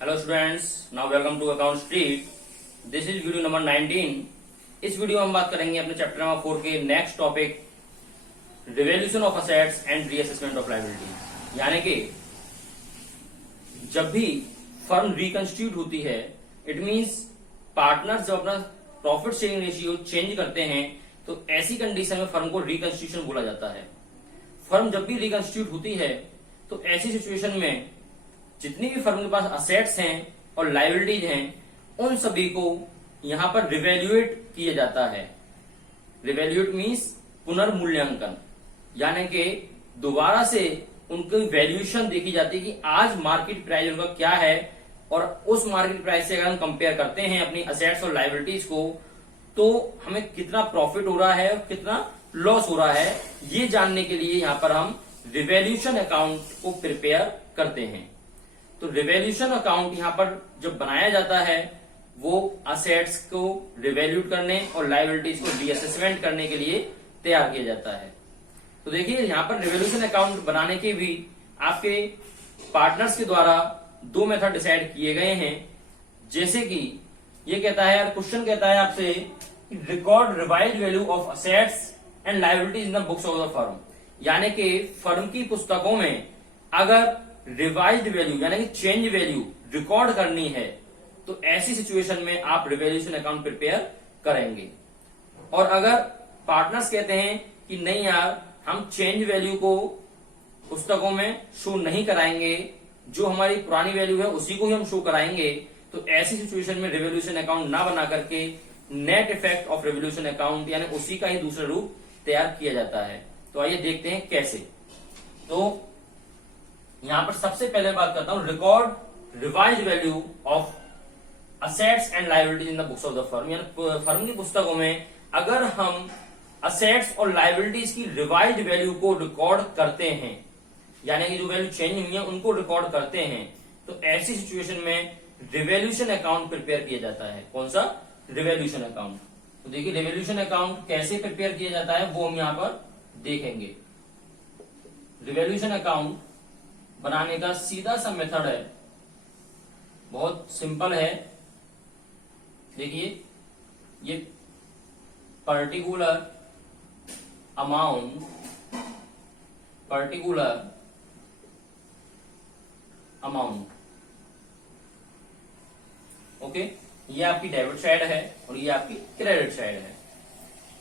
Hello students, now welcome to account street. This is video number 19। इस video में हम बात करेंगे अपने चैप्टर नंबर 4 के next topic revaluation of assets and reassessment of liability. यानी कि जब भी फर्म रिकंस्टिट्यूट होती है, इट मींस पार्टनर्स जब अपना प्रॉफिट शेयरिंग रेशियो चेंज करते हैं, तो ऐसी कंडीशन में फर्म को रिकंस्टिट्यूशन बोला जाता है। फर्म जब भी रिकंस्टिट्यूट होती है, तो ऐसी सिचुएशन में जितनी भी फर्म के पास असेट्स हैं और लायबिलिटीज हैं, उन सभी को यहां पर रिवैल्यूएट किया जाता है। रिवैल्यूएट मीन्स पुनर्मूल्यांकन, यानी कि दोबारा से उनकी वैल्यूएशन देखी जाती है कि आज मार्केट प्राइस उनका क्या है, और उस मार्केट प्राइस से अगर हम कंपेयर करते हैं अपनी असेट्स और लायबिलिटीज को, तो हमें कितना प्रॉफिट हो रहा है और कितना लॉस हो रहा है, ये जानने के लिए यहां पर हम रिवैल्यूएशन अकाउंट को प्रिपेयर करते हैं। तो रिवैल्यूएशन अकाउंट यहां पर जब बनाया जाता है, वो असेट्स को रिवैल्यूट करने और लायबिलिटीज को रीअसेसमेंट करने के लिए तैयार किया जाता है। तो देखिए, यहां पर रिवैल्यूएशन अकाउंट बनाने के भी आपके पार्टनर्स के द्वारा दो मेथड डिसाइड किए गए हैं। जैसे कि ये कहता है, क्वेश्चन कहता है आपसे, record revise value of assets and liabilities in the books of the firm. यानी कि फर्म की पुस्तकों में अगर रिवाइज्ड वैल्यू यानी कि चेंज वैल्यू रिकॉर्ड करनी है, तो ऐसी सिचुएशन में आप रिवैल्यूएशन अकाउंट प्रिपेयर करेंगे। और अगर पार्टनर्स कहते हैं कि नहीं यार, हम चेंज वैल्यू को पुस्तकों में शो नहीं कराएंगे, जो हमारी पुरानी वैल्यू है उसी को ही हम शो कराएंगे, तो ऐसी सिचुएशन में रिवैल्यूएशन अकाउंट ना बना करके net effect of revaluation account यानी उसी का ही दूसरा रूप तैयार किया जाता है। तो आइए देखते हैं कैसे। तो यहां पर सबसे पहले बात करता हूं, record revise value of assets and liabilities in the books of the firm. यानी फर्म की पुस्तकों में अगर हम असेट्स और लायबिलिटीज की रिवाइज वैल्यू को रिकॉर्ड करते हैं, यानी कि जो वैल्यू चेंज हुई है उनको रिकॉर्ड करते हैं, तो ऐसी सिचुएशन में रिवैल्यूएशन अकाउंट प्रिपेयर किया जाता है। कौन सा? Revaluation account. तो देखिए, रिवैल्यूएशन अकाउंट कैसे प्रिपेयर किया जाता है वो हम यहां पर देखेंगे। रिवैल्यूएशन अकाउंट बनाने का सीधा सा मेथड है, बहुत सिंपल है। देखिए, ये पर्टिकुलर अमाउंट ओके, ये आपकी डेबिट साइड है और ये आपकी क्रेडिट साइड है।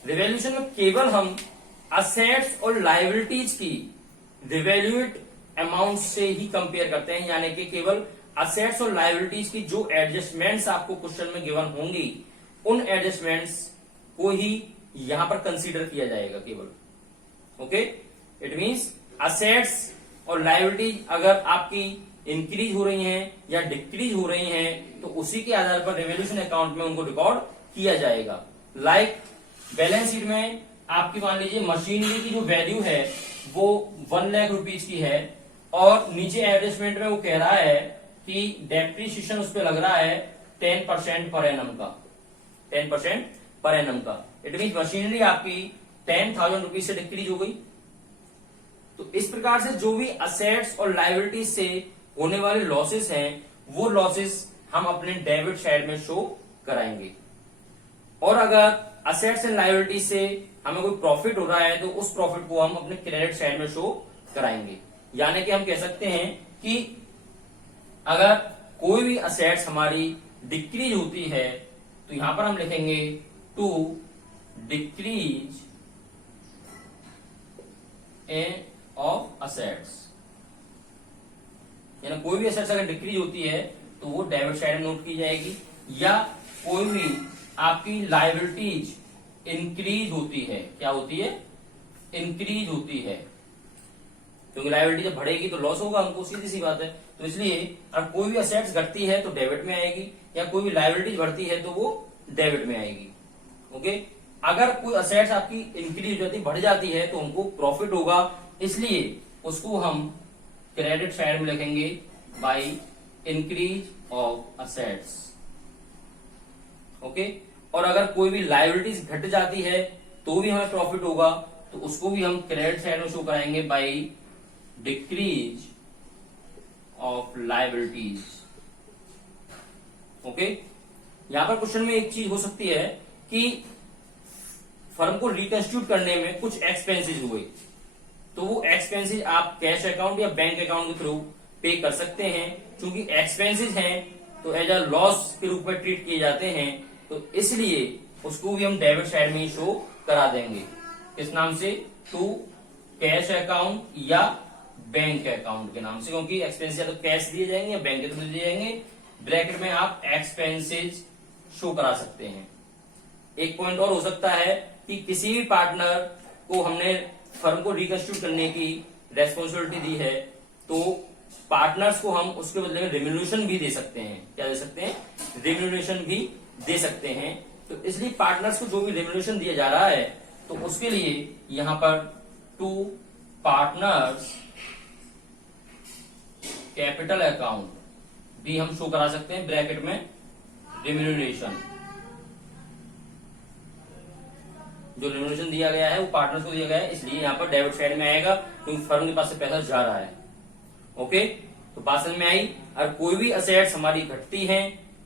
रिवैल्यूएशन में केवल हम असेट्स और लायबिलिटीज की रिवैल्यूएट अमाउंट से ही कंपेयर करते हैं, यानी कि केवल असेट्स और लायबिलिटीज की जो एडजस्टमेंट्स आपको क्वेश्चन में गिवन होंगी, उन एडजस्टमेंट्स को ही यहां पर कंसीडर किया जाएगा केवल। ओके, इट मींस असेट्स और लायबिलिटीज अगर आपकी इंक्रीज हो रही हैं या डिक्रीज हो रही हैं, तो उसी के आधार पर रिवैल्यूएशन अकाउंट में उनको रिकॉर्ड किया जाएगा। लाइक बैलेंस शीट में आपकी मान लीजिए मशीनरी की जो वैल्यू है वो 1 लाख रुपीज की है, और नीचे एडजस्टमेंट में वो कह रहा है कि डेप्रिसिएशन उस पर लग रहा है 10% पर एनम का, 10% पर एनम का। इट मीन मशीनरी आपकी 10,000 रुपीज से डिक्रीज हो गई। तो इस प्रकार से जो भी असेट्स और लायबिलिटीज से होने वाले लॉसेस हैं, वो लॉसेस हम अपने डेबिट साइड में शो कराएंगे। और अगर असेट्स एंड लायबिलिटीज से हमें कोई प्रॉफिट हो रहा है, तो उस प्रॉफिट को हम अपने क्रेडिट साइड में शो कराएंगे। यानी कि हम कह सकते हैं कि अगर कोई भी असेट्स हमारी डिक्रीज होती है, तो यहां पर हम लिखेंगे टू डिक्रीज ऑफ असेट्स। यानी कोई भी असेट्स अगर डिक्रीज होती है तो वो डेबिट साइड में नोट की जाएगी, या कोई भी आपकी लायबिलिटीज इंक्रीज होती है, क्या होती है? इंक्रीज होती है, क्योंकि लायबिलिटी जब बढ़ेगी तो लॉस होगा हमको, सीधी सी बात है। तो इसलिए अगर कोई भी असेट्स घटती है तो डेबिट में आएगी, या कोई भी लायबिलिटीज बढ़ती है तो वो डेबिट में आएगी। ओके, अगर कोई असेट्स आपकी इंक्रीज हो जाती, बढ़ जाती है, तो हमको प्रॉफिट होगा, इसलिए उसको हम क्रेडिट साइड में लिखेंगे by increase of assets. Okay, और अगर कोई भी लायबिलिटीज घट जाती है तो भी हमें प्रॉफिट होगा, तो उसको भी हम क्रेडिट साइड में शो कराएंगे by decrease of liabilities. Okay, यहां पर क्वेश्चन में एक चीज हो सकती है कि फर्म को रिकंस्टिट्यूट करने में कुछ एक्सपेंसेस हुए, तो वो एक्सपेंसेस आप कैश अकाउंट या बैंक अकाउंट के थ्रू पे कर सकते हैं। क्योंकि एक्सपेंसेस हैं तो एज अ लॉस के रूप में ट्रीट किए जाते हैं, तो इसलिए उसको भी हम डेबिट साइड में ही शो करा देंगे। किस नाम से? टू कैश अकाउंट या बैंक अकाउंट के नाम से, क्योंकि एक्सपेंसेस या तो कैश दिए जाएंगे या बैंक के थ्रू दिए जाएंगे। ब्रैकेट में आप एक्सपेंसेस शो करा सकते हैं। एक पॉइंट और हो सकता है कि किसी भी पार्टनर को हमने फर्म को रिकंस्टिट्यूट करने की रेस्पॉन्सिबिलिटी दी है, तो पार्टनर्स को हम उसके बदले में रेम्यूनरेशन भी दे सकते हैं। क्या दे सकते हैं? रेम्यूनरेशन भी दे सकते हैं। तो इसलिए पार्टनर्स को जो भी रेम्यूनरेशन दिया जा रहा है, तो उसके लिए यहां पर टू पार्टनर्स कैपिटल अकाउंट भी हम शो करा सकते हैं ब्रैकेट में रेम्यूनरेशन। जो रेम्यूनरेशन दिया गया है वो पार्टनर्स को दिया गया है, इसलिए यहां पर डेबिट साइड में आएगा, क्योंकि फर्म के पास से पैसा जा रहा है। ओके, तो बात समझ में आई। अगर कोई भी असेट्स हमारी घटती हैं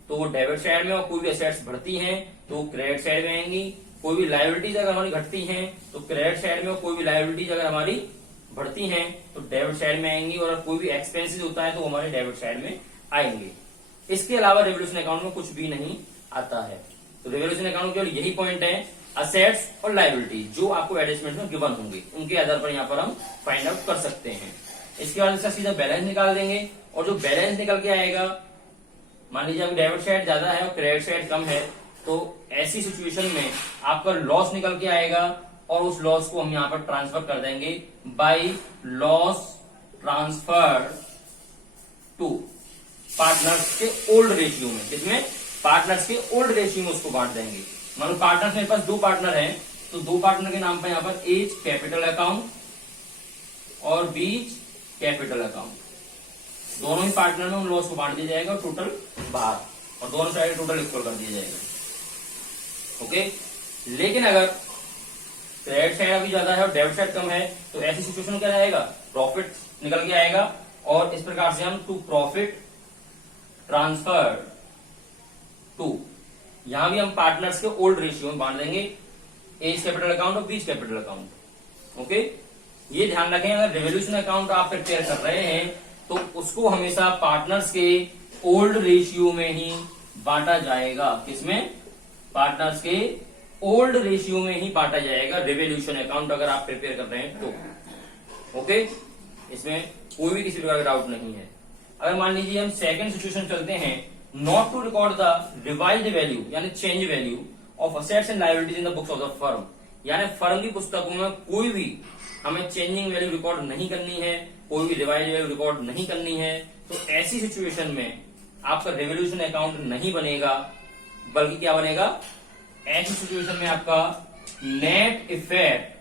तो वो डेबिट साइड में, और कोई भी असेट्स बढ़ती हैं तो वो क्रेडिट साइड में आएंगी। कोई भी लायबिलिटीज अगर हमारी घटती हैं तो क्रेडिट साइड में, और कोई भी लायबिलिटीज अगर हमारी बढ़ती हैं तो डेबिट साइड में आएंगी। और कोई भी एक्सपेंसेस होता है तो हमारे डेबिट साइड में आएंगे। इसके अलावा रेवोल्यूशन अकाउंट में कुछ भी नहीं आता है। तो रेवोल्यूशन अकाउंट केवल यही पॉइंट है, असेट्स और लायबिलिटी जो आपको एडजस्टमेंट में गिवन होंगे उनके आधार पर यहाँ पर हम फाइंड आउट कर सकते हैं। इसके बाद इसका सीधा बैलेंस निकाल देंगे, और जो बैलेंस निकल के आएगा, मान लीजिए अगर डेबिट साइड ज्यादा है और क्रेडिट साइड कम है, तो ऐसी सिचुएशन में आपका लॉस निकल के आएगा, और उस लॉस को हम यहाँ पर ट्रांसफर कर देंगे by loss transfer to partners के ओल्ड रेशियो में। किसमें? पार्टनर्स के ओल्ड रेशियो में उसको बांट देंगे। मान लो पार्टनर्स मेरे पास दो पार्टनर हैं, तो दो पार्टनर के नाम पर यहाँ पर एज कैपिटल अकाउंट और बीच कैपिटल अकाउंट, दोनों ही पार्टनर में उन लॉस को बांट दिया जाएगा और टोटल बाहर, और दोनों साइड टोटल इक्वल कर दिया जाएगा। ओके, लेकिन अगर क्रेडिट साइड अभी ज्यादा है और डेबिट साइड कम है, तो ऐसी सिचुएशन में क्या रहेगा? प्रॉफिट निकल के आएगा, और इस प्रकार से हम टू प्रॉफिट ट्रांसफर टू, यहां भी हम पार्टनर्स के ओल्ड रेशियो में बांट देंगे, एज कैपिटल अकाउंट और बीच कैपिटल अकाउंट। ओके, ये ध्यान रखें, अगर रेवोल्यूशन अकाउंट आप प्रिपेयर कर रहे हैं तो उसको हमेशा पार्टनर्स के ओल्ड रेशियो में ही बांटा जाएगा। किसमें? पार्टनर्स के ओल्ड रेशियो में ही बांटा जाएगा रेवोल्यूशन अकाउंट, अगर आप प्रिपेयर कर रहे हैं तो। ओके, इसमें कोई भी किसी प्रकार का डाउट नहीं है। अगर मान लीजिए हम सेकंड सिचुएशन चलते हैं, not to record the revised value यानी change value of assets and liabilities in the books of the firm, यानी फर्म की पुस्तकों में कोई भी हमें चेंजिंग वैल्यू रिकॉर्ड नहीं करनी है, कोई भी रिवाइज वैल्यू रिकॉर्ड नहीं करनी है, तो ऐसी सिचुएशन में आपका रेवोल्यूशन अकाउंट नहीं बनेगा, बल्कि क्या बनेगा? ऐसी सिचुएशन में आपका net effect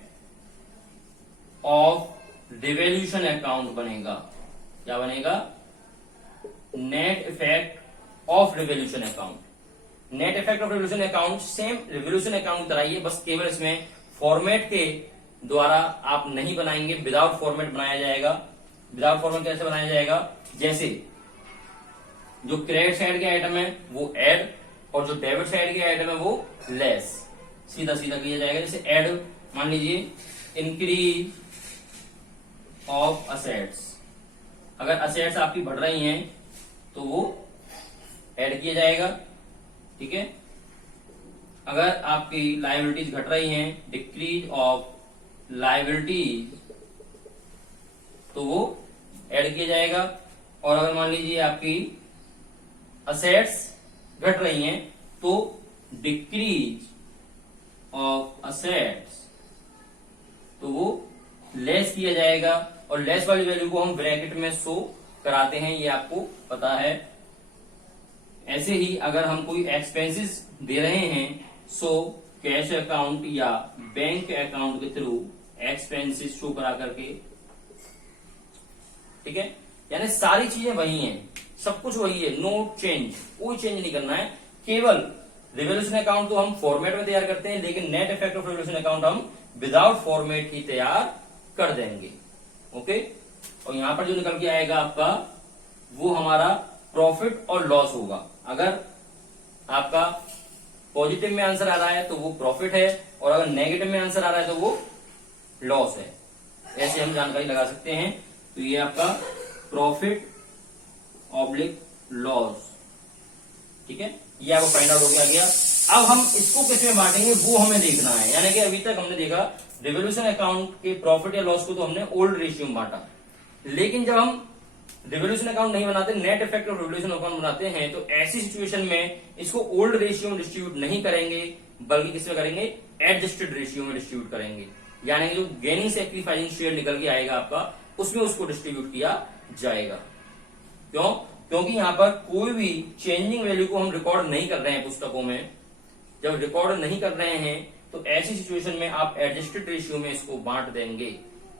of revolution account बनेगा। क्या बनेगा? Net effect of revolution account. Net effect of revolution account same revolution account की तरह ही है, बस केवल इसमें फॉर्मेट के द्वारा आप नहीं बनाएंगे, विदाउट फॉर्मेट बनाया जाएगा। विदाउट फॉर्मेट कैसे बनाया जाएगा? जैसे जो क्रेडिट साइड के आइटम है वो ऐड, और जो डेबिट साइड के आइटम है वो लेस, सीधा सीधा किया जाएगा। जैसे ऐड, मान लीजिए इंक्रीज ऑफ असेट्स, अगर असेट्स आपकी बढ़ रही हैं तो वो ऐड किया जाएगा, ठीक है। अगर आपकी लायबिलिटीज घट रही हैं, डिक्रीज ऑफ लायबिलिटीज, तो वो ऐड किया जाएगा। और अगर मान लीजिए आपकी असेट्स घट रही हैं तो डिक्रीज ऑफ असेट्स, तो वो लेस किया जाएगा। और लेस वाली वैल्यू को हम ब्रैकेट में शो कराते हैं, ये आपको पता है। ऐसे ही अगर हम कोई एक्सपेंसेस दे रहे हैं, सो कैश अकाउंट या बैंक अकाउंट के थ्रू एक्सपेंसेस शो करा करके, ठीक है। यानी सारी चीजें वही हैं, सब कुछ वही है, नो चेंज, कोई चेंज नहीं करना है। केवल रिवोल्यूशन अकाउंट तो हम फॉर्मेट में तैयार करते हैं, लेकिन net effect of revolution account हम विदाउट फॉर्मेट ही तैयार कर देंगे। ओके, और यहां पर जो निकल के आएगा आपका, वो हमारा प्रॉफिट और लॉस होगा। अगर आपका पॉजिटिव में आंसर आ रहा है तो वो प्रॉफिट है, और अगर नेगेटिव में आंसर आ रहा है तो वो लॉस है। ऐसे हम जानकारी लगा सकते हैं। तो ये आपका प्रॉफिट ऑब्लिक लॉस, ठीक है, ये आपको फाइंड आउट हो गया। अब हम इसको किस में बांटेंगे वो हमें देखना है। यानी कि अभी तक हमने देखा रिवोल्यूशन अकाउंट के प्रॉफिट या लॉस को तो हमने ओल्ड रेशियो में बांटा, लेकिन जब हम रिवोल्यूशन अकाउंट नहीं बनाते, net effect of revolution account बनाते हैं, तो ऐसी सिचुएशन में इसको ओल्ड रेशियो में डिस्ट्रीब्यूट नहीं करेंगे, बल्कि किसमें करेंगे, एडजस्टेड रेशियो में डिस्ट्रीब्यूट करेंगे। यानी कि जो गेनिंग सैक्रिफाइसिंग शेयर निकल के आएगा आपका, उसमें उसको डिस्ट्रीब्यूट किया जाएगा। क्यों? क्योंकि यहां पर कोई भी चेंजिंग वैल्यू को हम रिकॉर्ड नहीं कर रहे हैं पुस्तकों में। जब रिकॉर्ड नहीं कर रहे हैं तो ऐसी सिचुएशन में आप एडजस्टेड रेशियो में इसको बांट देंगे।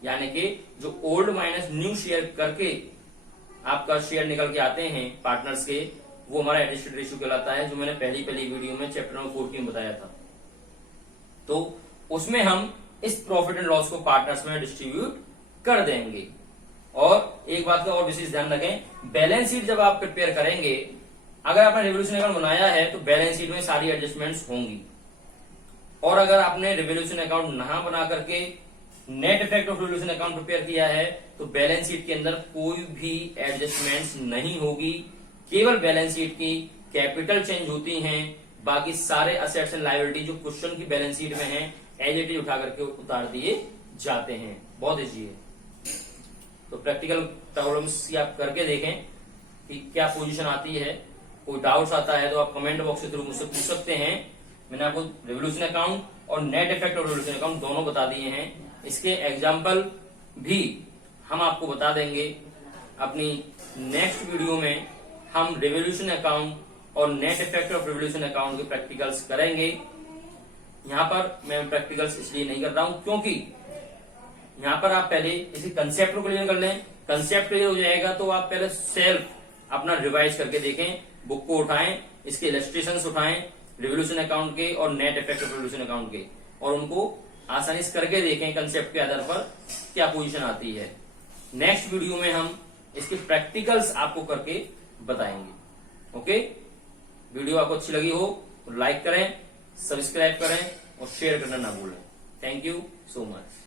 यानी कि जो ओल्ड माइनस न्यू शेयर करके आपका शेयर निकल के आते हैं पार्टनर्स के, वो हमारा एडजस्टेड रेशियो कहलाता है, जो मैंने पहली वीडियो में चैप्टर नंबर 14 में बताया था। तो उसमें हम इस प्रॉफिट एंड लॉस को पार्टनर्स में डिस्ट्रीब्यूट कर देंगे। और एक बात का और विशेष ध्यान रखें, बैलेंस शीट जब आप प्रिपेयर करेंगे, अगर आपने रिवोल्यूशन अकाउंट बनाया है तो बैलेंस शीट में सारी एडजस्टमेंट्स होंगी, और अगर आपने रिवोल्यूशन अकाउंट ना बना करके net effect of revolution account prepare किया है तो बैलेंस शीट के अंदर कोई भी एडजस्टमेंट्स नहीं होगी। केवल बैलेंस शीट की कैपिटल चेंज होती हैं, बाकी सारे असेट्स एंड लायबिलिटी जो क्वेश्चन की बैलेंस शीट में है एज इट इज उठा करके उतार दिए जाते हैं। बहुत इजी है। तो प्रैक्टिकल प्रॉब्लम्स की आप करके देखें कि क्या पोजीशन आती है। कोई डाउट्स आता है तो आप कमेंट बॉक्स के थ्रू मुझसे पूछ सकते हैं। मैंने आपको रिवोल्यूशन अकाउंट और net effect of revolution account दोनों बता दिए हैं। इसके एग्जाम्पल भी हम आपको बता देंगे। अपनी नेक्स्ट वीडियो में हम रिवोल्यूशन अकाउंट और net effect of revolution account के प्रैक्टिकल्स करेंगे। यहाँ पर मैं प्रैक्टिकल्स इसलिए नहीं कर रहा हूं क्योंकि यहाँ पर आप पहले इसी कंसेप्ट को क्लियर कर लें। कंसेप्ट क्लियर हो जाएगा तो आप पहले सेल्फ अपना रिवाइज करके देखें, बुक को उठाएं, इसके इलस्ट्रेशंस उठाएं रिवोल्यूशन अकाउंट के और net effect of revolution account के, और उनको आसानी से करके देखें कंसेप्ट के आधार पर क्या पोजीशन आती है। नेक्स्ट वीडियो में हम इसके प्रैक्टिकल्स आपको करके बताएंगे। ओके, वीडियो आपको अच्छी लगी हो तो लाइक करें, सब्सक्राइब करें और शेयर करना ना भूलें। Thank you so much.